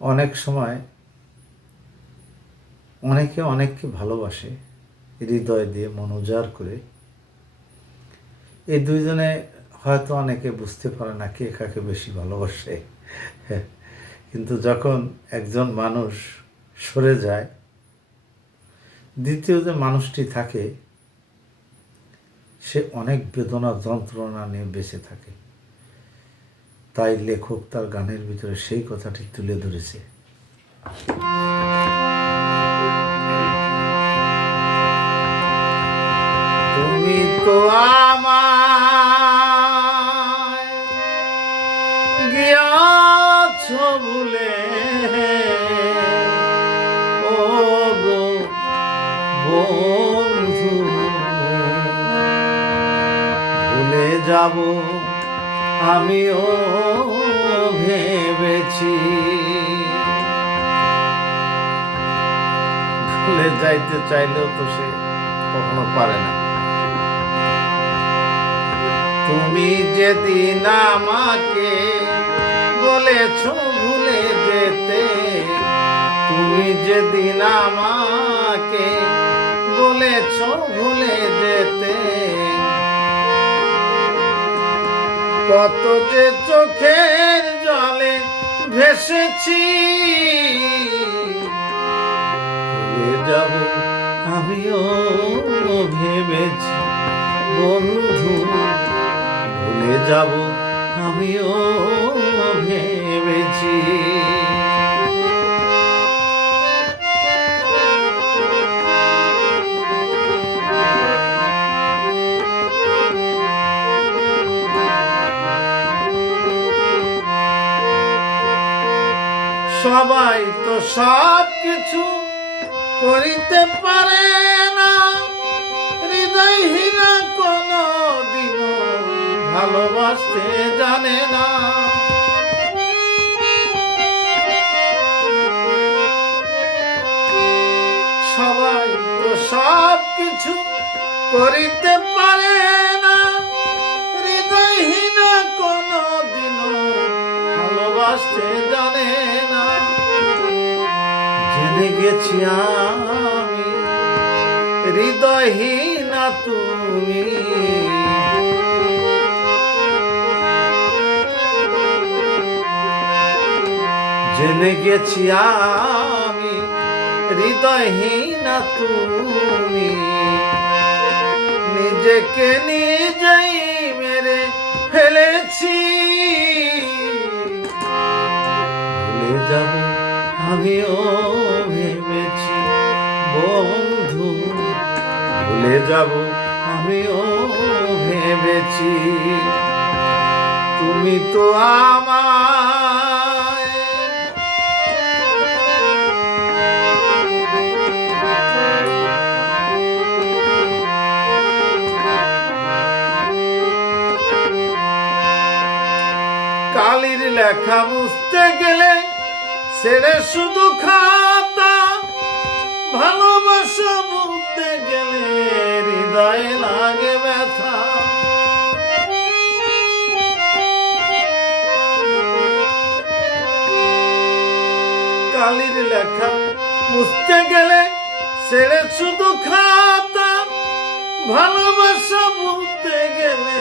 অনেক সময় অনেকে অনেককে ভালোবাসে হৃদয় দিয়ে, মন উজাড় করে। এই দুইজনে হয়তো অনেকে বুঝতে পারে না কে কাকে বেশি ভালোবাসে। কিন্তু যখন একজন মানুষ সরে যায়, দ্বিতীয় যে মানুষটি থাকে সে অনেক বেদনা যন্ত্রণা নিয়ে বেঁচে থাকে। তাই লেখক তার গানের ভিতরে সেই কথাটি তুলে ধরেছে। তুমি তো আমায় গিয়াছ ভুলে, ও গো বন্ধু, ভুলে যাব আমিও ভেবেছি। ভুলে যাইতে চাইলেও তো সে কখনো পারে না। তুমি যেদিন আমাকে বলেছ ভুলে যেতে, তুমি যেদিন আমাকে বলেছ ভুলে যেতে, কত যে চোখের জলে ভেসেছি। ভুলে যাব আমিও ভেবেছি বন্ধু, ভুলে যাব আমিও ভেবেছি। সবাই তো সব কিছু করিতে পারে না, হৃদয়হীনা কোনো দিনও ভালোবাসতে জানে না। সবাই তো সব কিছু করিতে পারে না, হৃদয়হীনা কোনো দিনও ভালোবাসতে জানে না। জেনে গেছি আমি হৃদয়হীনা তুমি, জেনে গেছি আমি হৃদয়হীনা তুমি। নিজেকে নিজেই মেরে ফেলেছি। ভুলে যাব আমিও ভেবেছি বন্ধু, ভুলে যাব আমিও ভেবেছি। তুমি তো আমায় কালির লেখা মুছতে গেলে ছেড়ে শুধু খাতা, ভালোবাসা বলতে গেলে হৃদয়ে লাগে ব্যথা। কালির লেখা মুছতে গেলে ছেড়ে শুধু খাতা, ভালোবাসা বলতে গেলে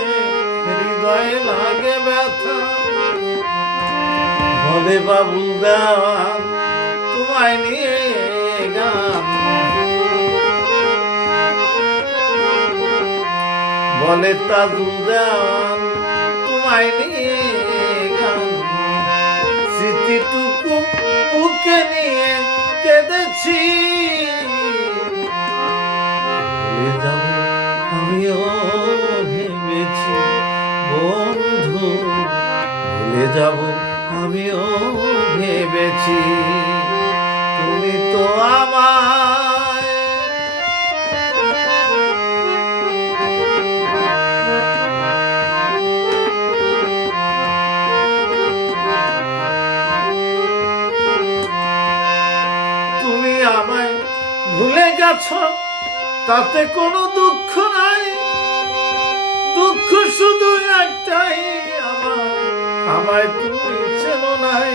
হৃদয়ে লাগে ব্যথা। বলে বাবুল দেওয়ান তোমায় নিয়ে গান, বলে তাজুল দেওয়ান তোমায় নিয়ে গান। স্মৃতিটুকু বুকে নিয়ে কেঁদেছি। ভুলে যাব আমিও ভেবেছি বন্ধু, ভুলে যাব আমিও ভেবেছি। তুমি তো আমায় তুমি আমায় ভুলে গেছো, তাতে কোনো দুঃখ নাই। দুঃখ শুধু একটাই, আমায় তুমি চেনো নাই।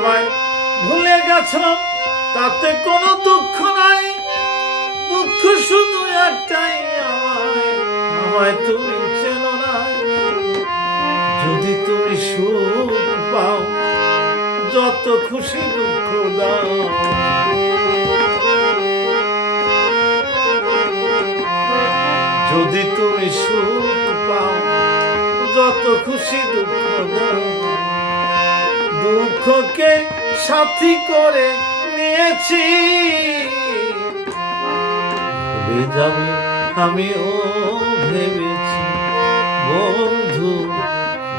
আমায় ভুলে গেছ, তাতে কোনো দুঃখ নাই, দুঃখ শুধু একটাই, আমায় তুমি চেনো না। যদি তুমি সুখ পাও, যত খুশি দুঃখ দাও। যদি তুমি সুখ পাও, যত খুশি দুঃখ দাও। দুঃখকে সাথী করে নিয়েছি, ভুলে যাব আমিও ভেবেছি বন্ধু,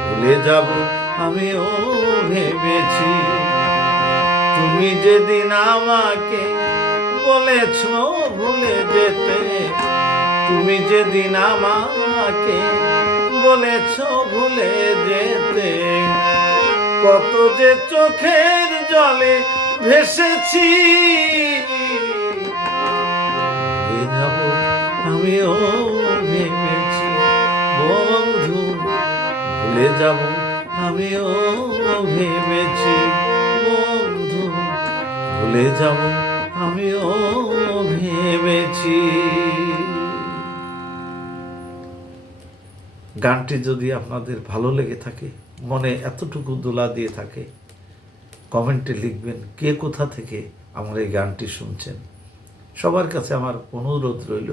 ভুলে যাব আমিও ভেবেছি। তুমি যেদিন আমাকে বলেছ ভুলে যেতে, তুমি যেদিন আমাকে বলেছ ভুলে যেতে, কত যে চোখের জলে ভেসেছি। ভুলে যাব আমিও ভেবেছি বন্ধু, ভুলে যাব আমিও ভেবেছি বন্ধু, ভুলে যাব আমিও ভেবেছি। গানটি যদি আপনাদের ভালো লেগে থাকে, মনে এতটুকু দোলা দিয়ে থাকে, কমেন্টে লিখবেন কে কোথা থেকে আমার এই গানটি শুনছেন। সবার কাছে আমার অনুরোধ রইল,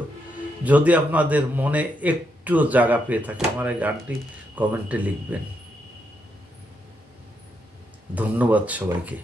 যদি আপনাদের মনে একটু জায়গা পেয়ে থাকে আমার এই গানটি কমেন্টে লিখবেন। ধন্যবাদ সবাইকে।